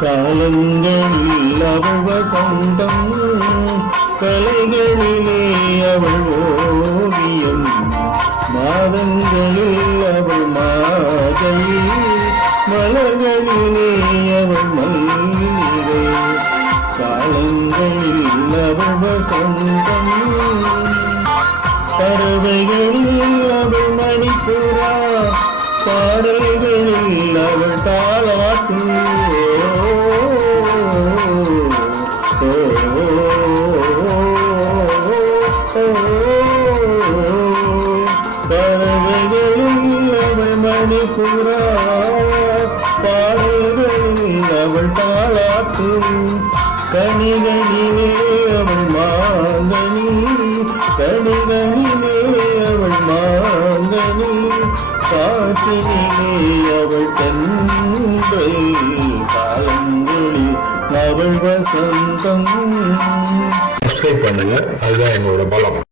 காலங்களில் அவள் வசந்தம், கலைகளிலே அவள் ஓவியம், மாதங்களில் அவள் மாதவி, மலர்களிலே அவள் மல்லிகை. காலங்களில் அவள் வசந்தம், பறவைகளில் அவள் மணிப்புறா, பாடல்களில் அவள் தாலாட்டு. பறவைகளில் அவள் மணிப்புறா, பாடல்களில் அவள் தாலாட்டு. கனிகளிலே அவள் மாங்கனி, கனிகளிலே அவள் மாங்கனி, காற்றினிலே அவள் தென்றல். காலங்களில் அவள் வசந்தம். சப்ஸ்கிரைப் பண்ணுங்க, அதுதான் எங்களோட பலம்.